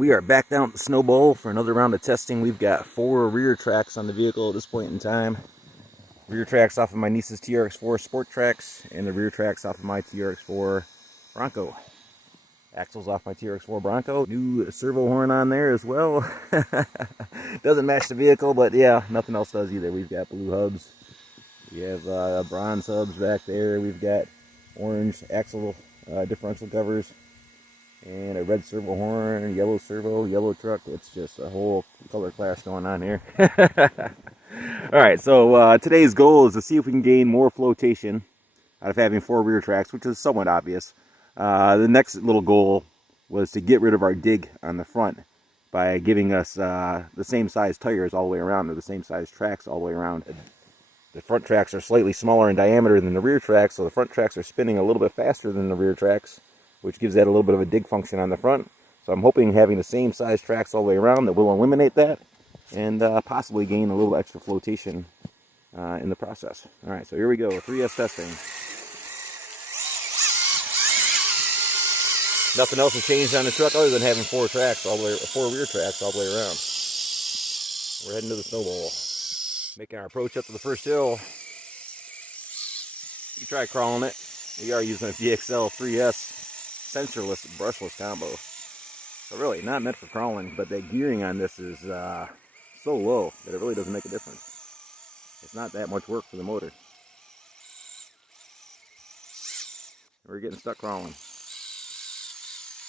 We are back down at the Snow Bowl for another round of testing. We've got 4 rear tracks on the vehicle at this point in time. Rear tracks off of my niece's TRX4 Sport Tracks, and the rear tracks off of my TRX4 Bronco. Axles off my TRX4 Bronco. New servo horn on there as well. Doesn't match the vehicle, but yeah, nothing else does either. We've got blue hubs. We have bronze hubs back there. We've got orange axle differential covers. And a red servo horn, yellow servo, yellow truck. It's just a whole color clash going on here. Alright, so today's goal is to see if we can gain more flotation out of having 4 rear tracks, which is somewhat obvious. The next little goal was to get rid of our dig on the front by giving us the same size tires all the way around, or the same size tracks all the way around. The front tracks are slightly smaller in diameter than the rear tracks, so the front tracks are spinning a little bit faster than the rear tracks, which gives that a little bit of a dig function on the front. So I'm hoping having the same size tracks all the way around that will eliminate that and possibly gain a little extra flotation in the process. All right, so here we go, 3S testing. Nothing else has changed on the truck other than having 4 tracks all the way, 4 rear tracks all the way around. We're heading to the Snow Bowl, making our approach up to the first hill. You try crawling it. We are using a VXL 3S sensorless brushless combo, so really not meant for crawling, but the gearing on this is so low that it really doesn't make a difference. It's not that much work for the motor. We're getting stuck crawling.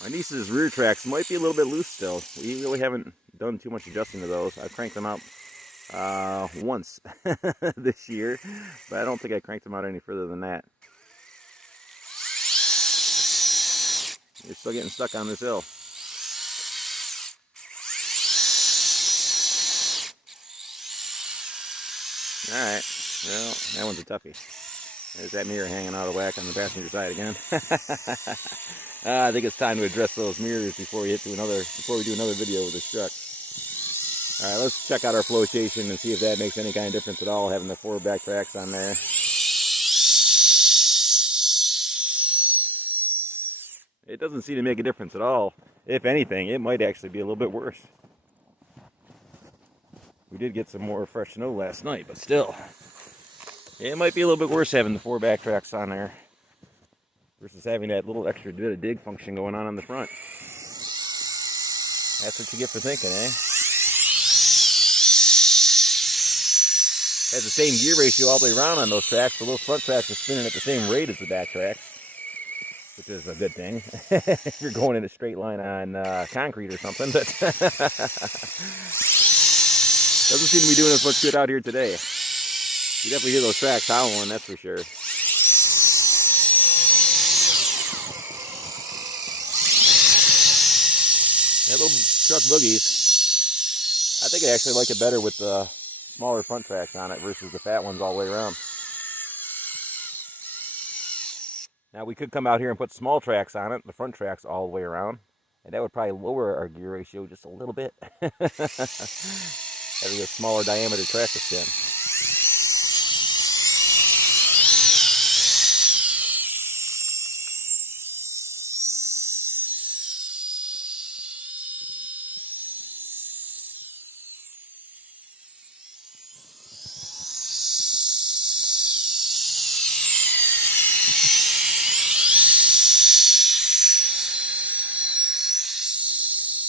My niece's rear tracks might be a little bit loose still. We really haven't done too much adjusting to those. I've cranked them out once this year, but I don't think I cranked them out any further than that. You're still getting stuck on this hill. Alright, well, that one's a toughie. There's that mirror hanging out of whack on the passenger side again. I think it's time to address those mirrors before we do another video with this truck. Alright, let's check out our flotation and see if that makes any kind of difference at all, having the 4 back tracks on there. It doesn't seem to make a difference at all. If anything, it might actually be a little bit worse. We did get some more fresh snow last night, but still. It might be a little bit worse having the 4 back tracks on there versus having that little extra bit of dig function going on the front. That's what you get for thinking, eh? Has the same gear ratio all the way around on those tracks, so those front tracks are spinning at the same rate as the back tracks, which is a good thing if you're going in a straight line on concrete or something. But doesn't seem to be doing as much good out here today. You definitely hear those tracks howling, that's for sure. That little truck boogies. I think I actually like it better with the smaller front tracks on it versus the fat ones all the way around. Now we could come out here and put small tracks on it, the front tracks all the way around, and that would probably lower our gear ratio just a little bit. Having a smaller diameter track to spin.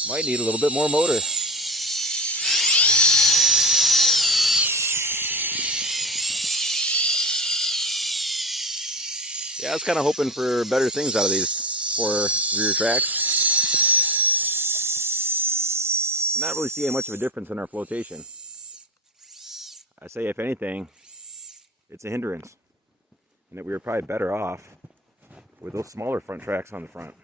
Might need a little bit more motor. Yeah, I was kind of hoping for better things out of these 4 rear tracks. I'm not really seeing much of a difference in our flotation. I say, if anything, it's a hindrance, and that we were probably better off with those smaller front tracks on the front.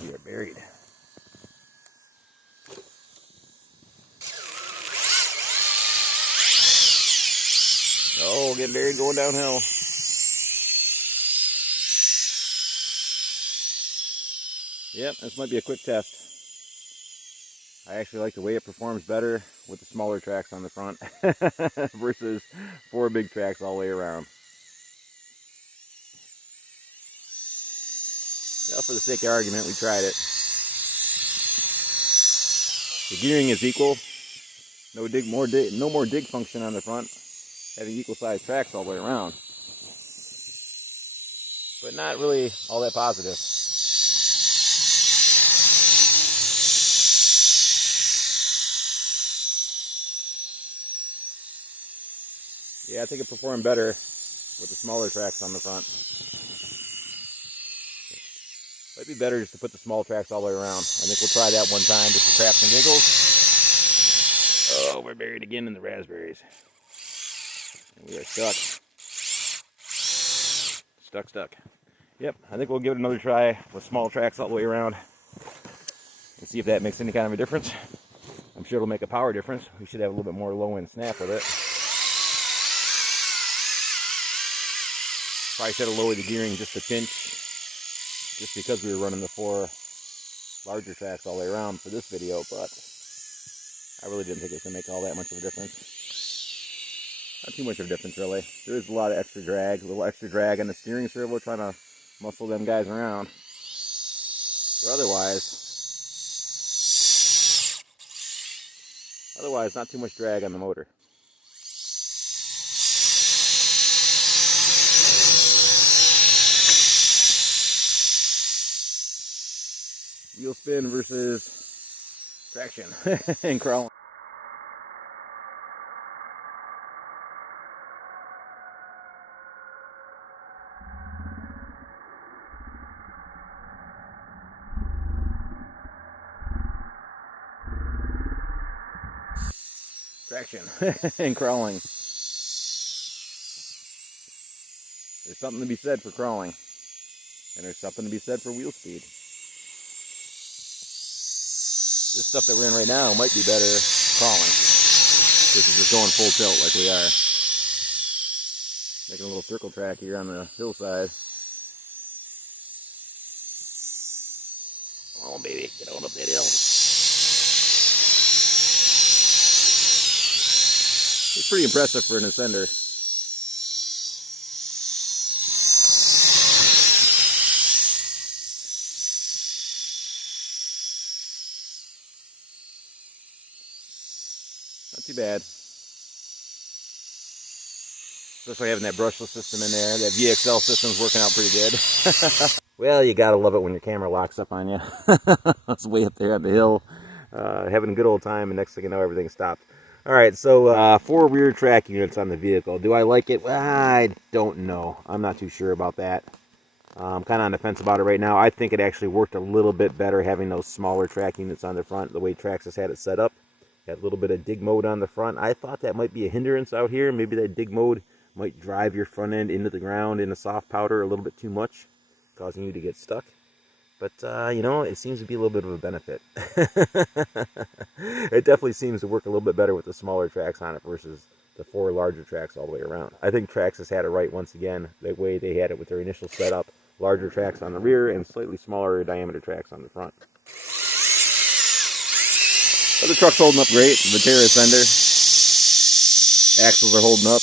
We are buried. Oh, getting buried going downhill. Yep, this might be a quick test. I actually like the way it performs better with the smaller tracks on the front versus 4 big tracks all the way around. Well, for the sake of argument, we tried it. The gearing is equal. No more dig function on the front. Having equal sized tracks all the way around. But not really all that positive. Yeah, I think it performed better with the smaller tracks on the front. Might be better just to put the small tracks all the way around. I think we'll try that one time just for craps and giggles. Oh, we're buried again in the raspberries. And we are stuck. Stuck. Yep, I think we'll give it another try with small tracks all the way around. And see if that makes any kind of a difference. I'm sure it'll make a power difference. We should have a little bit more low end snap with it. Probably should have lowered the gearing just a pinch, just because we were running the 4 larger tracks all the way around for this video, but I really didn't think it was going to make all that much of a difference. Not too much of a difference, really. There is a lot of extra drag, a little extra drag on the steering servo trying to muscle them guys around. But otherwise, not too much drag on the motor. Wheel spin versus traction and crawling. Traction and crawling. There's something to be said for crawling, and there's something to be said for wheel speed. This stuff that we're in right now might be better crawling. This is just going full tilt like we are. Making a little circle track here on the hillside. Come on, baby, get on up that hill. It's pretty impressive for an ascender. Not too bad. Especially having that brushless system in there. That VXL system's working out pretty good. Well, you gotta love it when your camera locks up on you. It's way up there on the hill. Having a good old time, and next thing you know, everything stopped. Alright, so 4 rear track units on the vehicle. Do I like it? Well, I don't know. I'm not too sure about that. I'm kind of on the fence about it right now. I think it actually worked a little bit better having those smaller track units on the front, the way Traxxas had it set up. Got a little bit of dig mode on the front. I thought that might be a hindrance out here. Maybe that dig mode might drive your front end into the ground in a soft powder a little bit too much, causing you to get stuck. But, you know, it seems to be a little bit of a benefit. It definitely seems to work a little bit better with the smaller tracks on it versus the 4 larger tracks all the way around. I think Traxxas had it right once again, the way they had it with their initial setup. Larger tracks on the rear and slightly smaller diameter tracks on the front. But the truck's holding up great. The Viterra Ascender. Axles are holding up.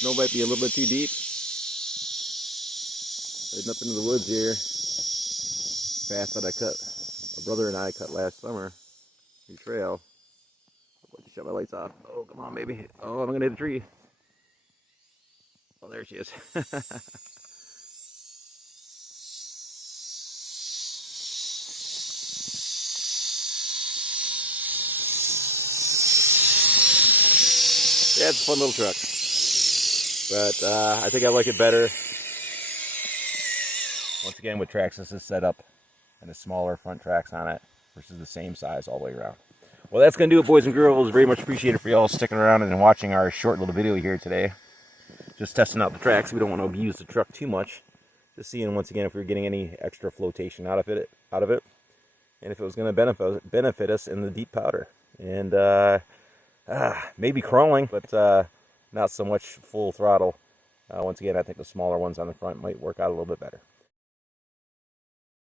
Snow might be a little bit too deep. Heading up into the woods here. Path that my brother and I cut last summer. New trail. I'll shut my lights off. Oh, come on, baby. Oh, I'm gonna hit a tree. Oh, there she is. Yeah, it's a fun little truck. But I think I like it better. Once again, with Traxxas set up and the smaller front tracks on it versus the same size all the way around. Well, that's going to do it, boys and girls. Very much appreciated for y'all sticking around and watching our short little video here today. Just testing out the tracks. We don't want to abuse the truck too much. Just seeing, once again, if we were getting any extra flotation out of it. And if it was going to benefit us in the deep powder. And maybe crawling, but not so much full throttle. Once again, I think the smaller ones on the front might work out a little bit better.